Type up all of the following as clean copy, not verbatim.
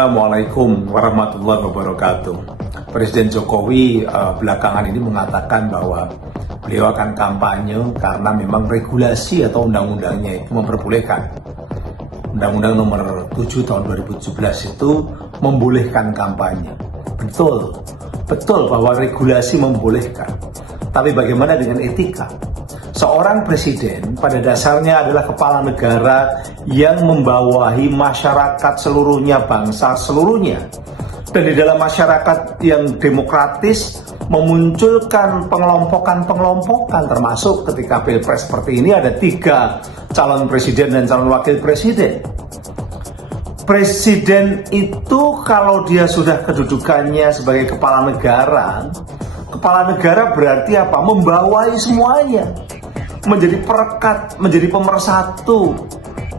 Assalamualaikum warahmatullahi wabarakatuh. Presiden Jokowi belakangan ini mengatakan bahwa beliau akan kampanye karena memang regulasi atau undang-undangnya itu memperbolehkan. Undang-Undang nomor 7 tahun 2017 itu membolehkan kampanye. Betul bahwa regulasi membolehkan. Tapi bagaimana dengan etika? Seorang presiden pada dasarnya adalah kepala negara yang membawahi masyarakat seluruhnya, bangsa seluruhnya. Dan di dalam masyarakat yang demokratis memunculkan pengelompokan termasuk ketika pilpres seperti ini ada 3 calon presiden dan calon wakil presiden. Presiden itu kalau dia sudah kedudukannya sebagai kepala negara berarti apa? Membawahi semuanya. Menjadi perekat, menjadi pemersatu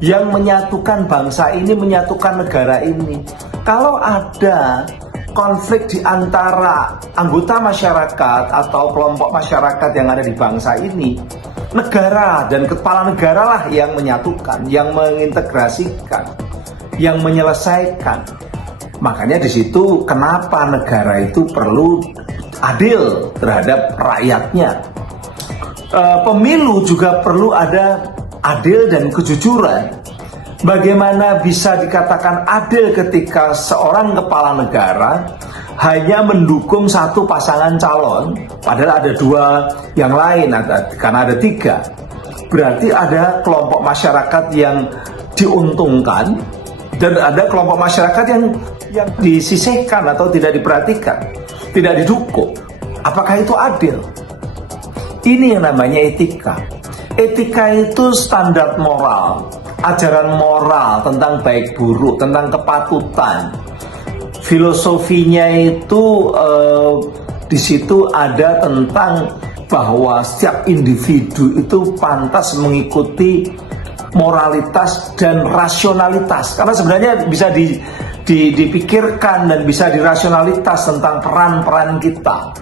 yang menyatukan bangsa ini, menyatukan negara ini. Kalau ada konflik di antara anggota masyarakat atau kelompok masyarakat yang ada di bangsa ini, negara dan kepala negara lah yang menyatukan, yang mengintegrasikan, yang menyelesaikan. Makanya di situ kenapa negara itu perlu adil terhadap rakyatnya. Pemilu juga perlu ada adil dan kejujuran. Bagaimana bisa dikatakan adil ketika seorang kepala negara hanya mendukung satu pasangan calon, padahal ada 2 yang lain, karena ada 3. Berarti ada kelompok masyarakat yang diuntungkan dan ada kelompok masyarakat yang disisihkan atau tidak diperhatikan, tidak didukung. Apakah itu adil? Ini yang namanya etika. Etika itu standar moral, ajaran moral tentang baik buruk, tentang kepatutan. Filosofinya itu di situ ada tentang bahwa setiap individu itu pantas mengikuti moralitas dan rasionalitas. Karena sebenarnya bisa dipikirkan dan bisa dirasionalitas tentang peran-peran kita.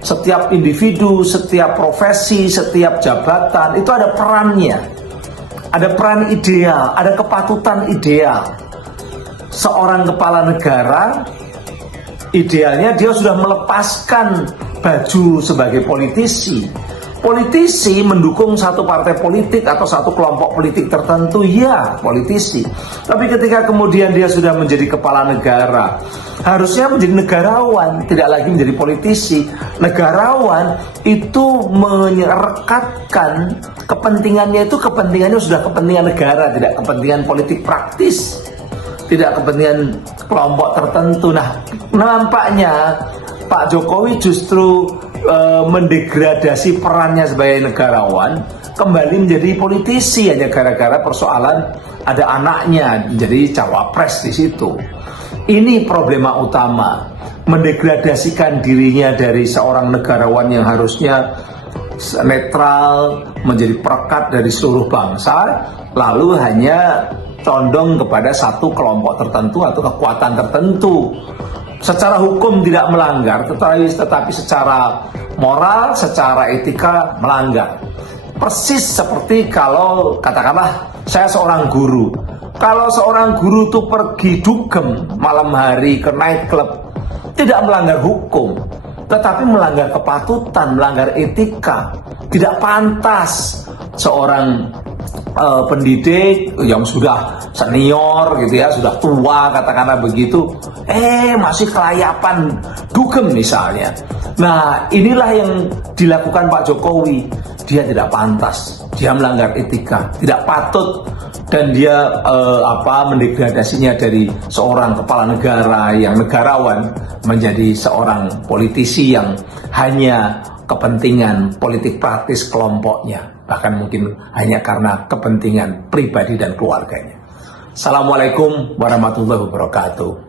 Setiap individu, setiap profesi, setiap jabatan itu ada perannya. Ada peran ideal, ada kepatutan ideal. Seorang kepala negara idealnya dia sudah melepaskan baju sebagai politisi. Politisi mendukung satu partai politik atau satu kelompok politik tertentu, ya politisi. Tapi ketika kemudian dia sudah menjadi kepala negara, harusnya menjadi negarawan, tidak lagi menjadi politisi. Negarawan itu merekatkan kepentingannya sudah kepentingan negara, tidak kepentingan politik praktis, tidak kepentingan kelompok tertentu. Nah, nampaknya Pak Jokowi justru mendegradasi perannya sebagai negarawan, kembali menjadi politisi hanya gara-gara persoalan ada anaknya jadi cawapres di situ. Ini problema utama, mendegradasikan dirinya dari seorang negarawan yang harusnya netral, menjadi perekat dari seluruh bangsa, lalu hanya condong kepada satu kelompok tertentu atau kekuatan tertentu. Secara hukum tidak melanggar, tetapi secara moral, secara etika melanggar. Persis seperti kalau katakanlah saya seorang guru. Kalau seorang guru itu pergi dugem malam hari ke nightclub, tidak melanggar hukum, tetapi melanggar kepatutan, melanggar etika. Tidak pantas seorang pendidik yang sudah senior gitu ya, sudah tua katakanlah begitu, masih kelayapan dugem misalnya. Nah, inilah yang dilakukan Pak Jokowi. Dia tidak pantas, dia melanggar etika, tidak patut, dan dia mendegradasinya dari seorang kepala negara yang negarawan menjadi seorang politisi yang hanya kepentingan politik praktis kelompoknya, bahkan mungkin hanya karena kepentingan pribadi dan keluarganya. Assalamualaikum warahmatullahi wabarakatuh.